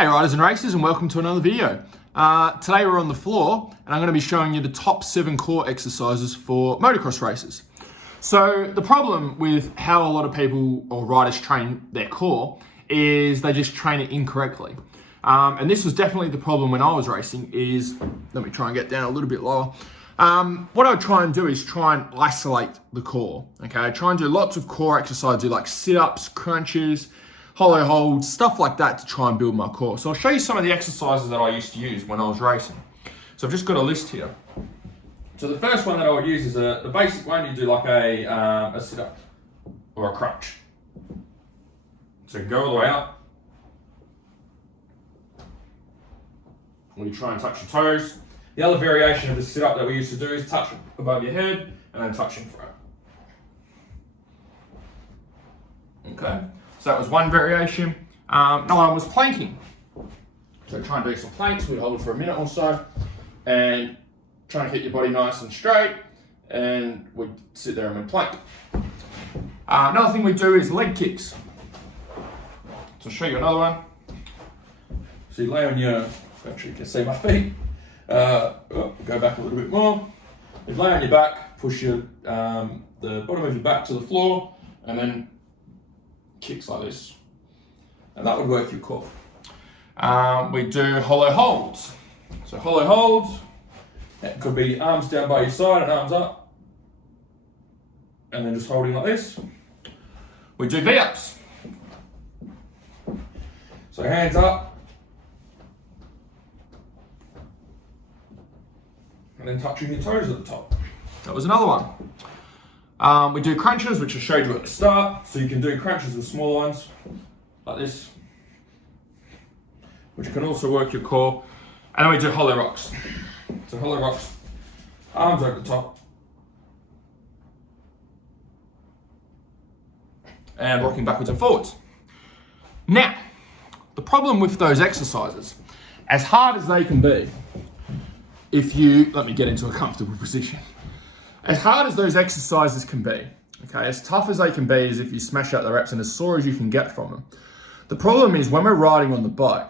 Hey riders and racers, and welcome to another video. Today we're on the floor and I'm going to be showing you the top 7 core exercises for motocross races. So the problem with how a lot of people or riders train their core is they just train it incorrectly. And this was definitely the problem when I was racing is, let me try and get down a little bit lower. What I would try and do is try and isolate the core. Okay, I try and do lots of core exercises, do like sit-ups, crunches, hollow holds, stuff like that to try and build my core. So I'll show you some of the exercises that I used to use when I was racing. So I've just got a list here. So the first one that I would use is the basic one. You do like a sit-up or a crunch. So you go all the way up. When you try and touch your toes. The other variation of the sit-up that we used to do is touch above your head and then touch in front. Okay. So that was one variation. Another one was planking. So try and do some planks. We'd hold it for a minute or so and try and keep your body nice and straight, and we'd sit there and we'd plank. Another thing we do is leg kicks. So I'll show you another one. So you lay on your, make sure you can see my feet. Go back a little bit more. You lay on your back, push your the bottom of your back to the floor, and then kicks like this, and that would work your core. We do hollow holds. So hollow holds, that could be arms down by your side and arms up, and then just holding like this. We do V-ups. So hands up, and then touching your toes at the top. That was another one. We do crunches, which I showed you at the start. So you can do crunches with small ones, like this, which can also work your core. And then we do hollow rocks. So hollow rocks, arms over the top, and rocking backwards and forwards. Now, the problem with those exercises, as hard as they can be, if you, let me get into a comfortable position. As hard as those exercises can be, okay, as tough as they can be is if you smash out the reps and as sore as you can get from them. The problem is when we're riding on the bike,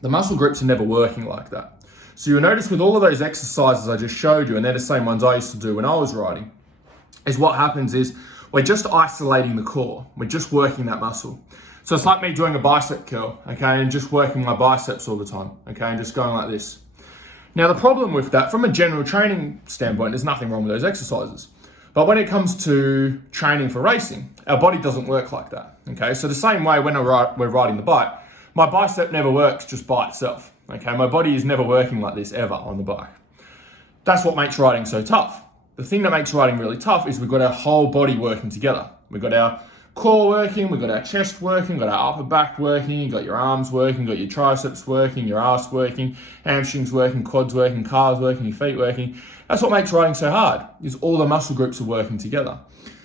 the muscle groups are never working like that. So you'll notice with all of those exercises I just showed you, and they're the same ones I used to do when I was riding, is what happens is we're just isolating the core. We're just working that muscle. So it's like me doing a bicep curl, okay, and just working my biceps all the time, okay, and just going like this. Now the problem with that, from a general training standpoint, there's nothing wrong with those exercises. But when it comes to training for racing, our body doesn't work like that, okay? So the same way when we're riding the bike, my bicep never works just by itself, okay? My body is never working like this ever on the bike. That's what makes riding so tough. The thing that makes riding really tough is we've got our whole body working together. We've got our core working, we've got our chest working, we've got our upper back working, you've got your arms working, you've got your triceps working, your ass working, hamstrings working, quads working, calves working, your feet working. That's what makes riding so hard, is all the muscle groups are working together.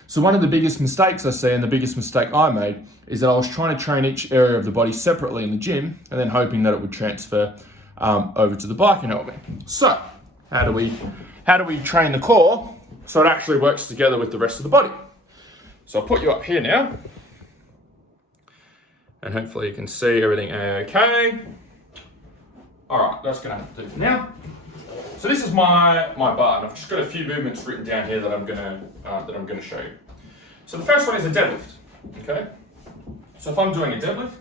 So one of the biggest mistakes I see, and the biggest mistake I made, is that I was trying to train each area of the body separately in the gym and then hoping that it would transfer over to the bike and help me. So how do we train the core so it actually works together with the rest of the body? So I'll put you up here now, and hopefully you can see everything okay. All right, that's gonna have to do for now. So this is my bar, and I've just got a few movements written down here that I'm gonna show you. So the first one is a deadlift, okay? So if I'm doing a deadlift,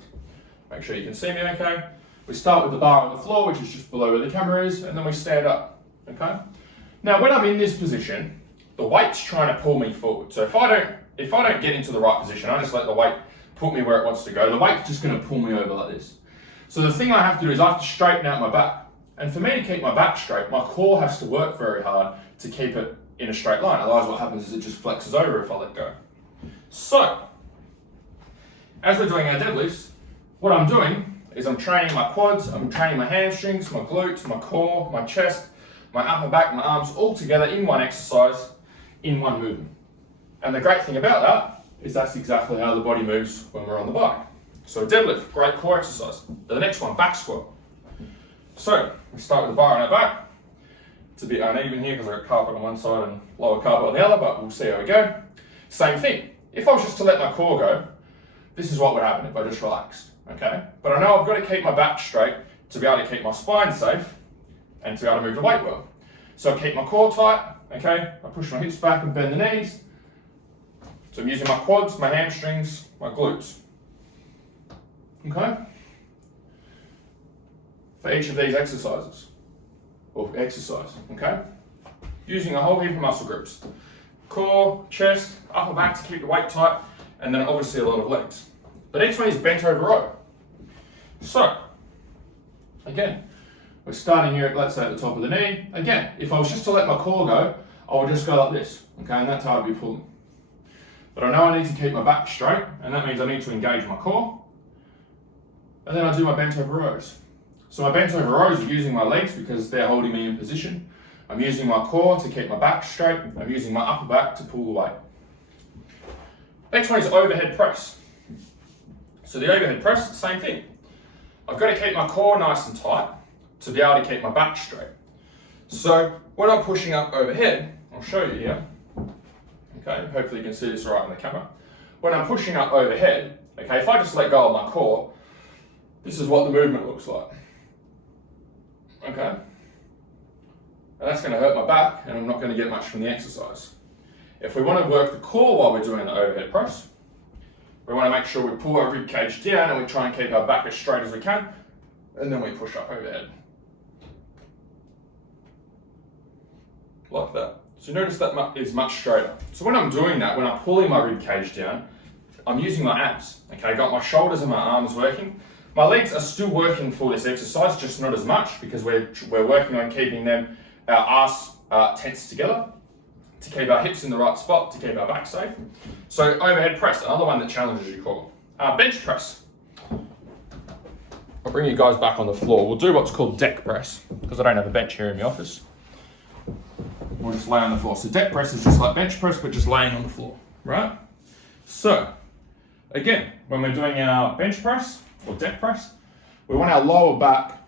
make sure you can see me okay. We start with the bar on the floor, which is just below where the camera is, and then we stand up, okay? Now when I'm in this position, the weight's trying to pull me forward. So if I don't get into the right position, I just let the weight put me where it wants to go, the weight's just going to pull me over like this. So the thing I have to do is I have to straighten out my back. And for me to keep my back straight, my core has to work very hard to keep it in a straight line. Otherwise what happens is it just flexes over if I let go. So, as we're doing our deadlifts, what I'm doing is I'm training my quads, I'm training my hamstrings, my glutes, my core, my chest, my upper back, my arms, all together in one exercise, in one movement. And the great thing about that is that's exactly how the body moves when we're on the bike. So deadlift, great core exercise. The next one, back squat. So we start with the bar on our back. It's a bit uneven here because I've got carpet on one side and lower carpet on the other, but we'll see how we go. Same thing. If I was just to let my core go, this is what would happen if I just relaxed. okay? But I know I've got to keep my back straight to be able to keep my spine safe and to be able to move the weight well. So I keep my core tight, okay? I push my hips back and bend the knees. So I'm using my quads, my hamstrings, my glutes, okay? For each of these exercises, or exercise, okay? Using a whole heap of muscle groups. Core, chest, upper back to keep the weight tight, and then obviously a lot of legs. But each one is bent over row. So, again, we're starting here, let's say at the top of the knee. Again, if I was just to let my core go, I would just go like this, okay, and that's how I'd be pulling. But I know I need to keep my back straight, and that means I need to engage my core. And then I do my bent over rows. So my bent over rows are using my legs because they're holding me in position. I'm using my core to keep my back straight. I'm using my upper back to pull the weight. Next one is overhead press. So the overhead press, same thing. I've got to keep my core nice and tight to be able to keep my back straight. So when I'm pushing up overhead, I'll show you here. Okay, hopefully you can see this right on the camera. When I'm pushing up overhead, okay, if I just let go of my core, this is what the movement looks like. Okay? And that's going to hurt my back, and I'm not going to get much from the exercise. If we want to work the core while we're doing the overhead press, we want to make sure we pull our rib cage down and we try and keep our back as straight as we can, and then we push up overhead. Like that. So notice that is much straighter. So when I'm doing that, when I'm pulling my rib cage down, I'm using my abs. Okay, I got my shoulders and my arms working. My legs are still working for this exercise, just not as much because we're working on keeping them, our arse tense together, to keep our hips in the right spot, to keep our back safe. So overhead press, another one that challenges your core. Bench press. I'll bring you guys back on the floor. We'll do what's called deck press because I don't have a bench here in the office. We'll just lay on the floor. So deck press is just like bench press, but just laying on the floor, right? So, again, when we're doing our bench press or deck press, we want our lower back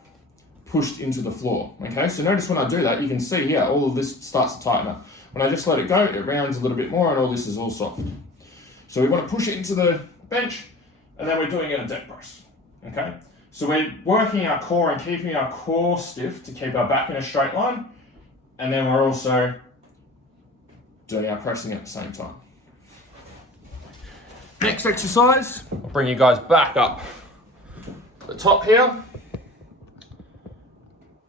pushed into the floor, okay? So notice when I do that, you can see here, all of this starts to tighten up. When I just let it go, it rounds a little bit more and all this is all soft. So we want to push it into the bench and then we're doing it in a deck press, okay? So we're working our core and keeping our core stiff to keep our back in a straight line. And then we're also doing our pressing at the same time. Next exercise, I'll bring you guys back up the top here.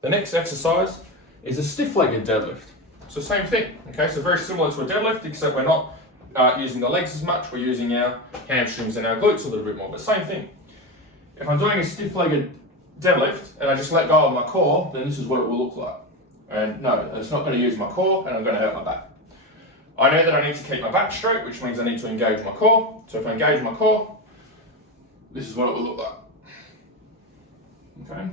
The next exercise is a stiff-legged deadlift. So same thing, okay? So very similar to a deadlift, except we're not using the legs as much. We're using our hamstrings and our glutes a little bit more, but same thing. If I'm doing a stiff-legged deadlift and I just let go of my core, then this is what it will look like. And no, it's not going to use my core and I'm going to hurt my back. I know that I need to keep my back straight, which means I need to engage my core. So if I engage my core, this is what it will look like. Okay.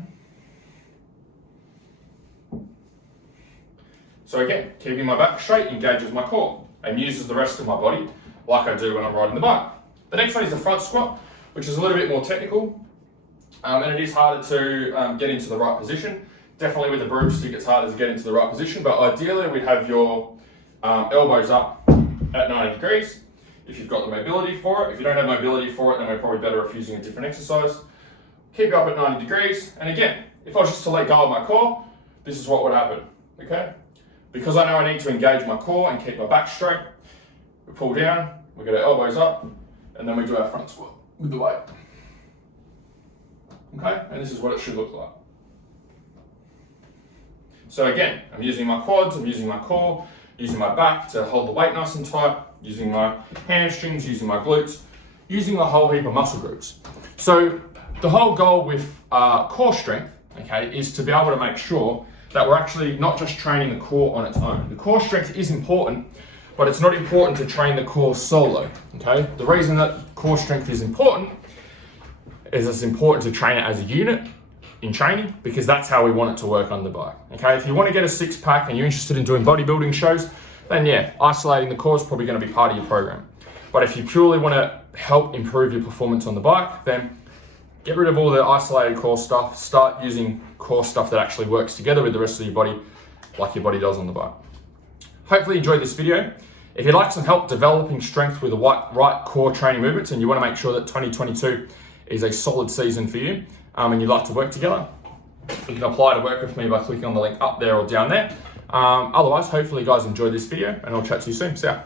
So again, keeping my back straight engages my core and uses the rest of my body like I do when I'm riding the bike. The next one is the front squat, which is a little bit more technical. And it is harder to get into the right position. Definitely with a broomstick, it's harder to get into the right position, but ideally we'd have your elbows up at 90 degrees if you've got the mobility for it. If you don't have mobility for it, then we're probably better off using a different exercise. Keep it up at 90 degrees, and again, if I was just to let go of my core, this is what would happen, okay? Because I know I need to engage my core and keep my back straight, we pull down, we get our elbows up, and then we do our front squat with the weight. Okay, and this is what it should look like. So again, I'm using my quads, I'm using my core, using my back to hold the weight nice and tight, using my hamstrings, using my glutes, using a whole heap of muscle groups. So the whole goal with core strength, okay, is to be able to make sure that we're actually not just training the core on its own. The core strength is important, but it's not important to train the core solo, okay? The reason that core strength is important is it's important to train it as a unit in training because that's how we want it to work on the bike, okay? If you want to get a six pack and you're interested in doing bodybuilding shows, then yeah, isolating the core is probably going to be part of your program. But if you purely want to help improve your performance on the bike, then get rid of all the isolated core stuff, start using core stuff that actually works together with the rest of your body like your body does on the bike. Hopefully you enjoyed this video. If you'd like some help developing strength with the right core training movements and you want to make sure that 2022 is a solid season for you and you'd like to work together, you can apply to work with me by clicking on the link up there or down there. Otherwise, hopefully you guys enjoyed this video and I'll chat to you soon. See ya.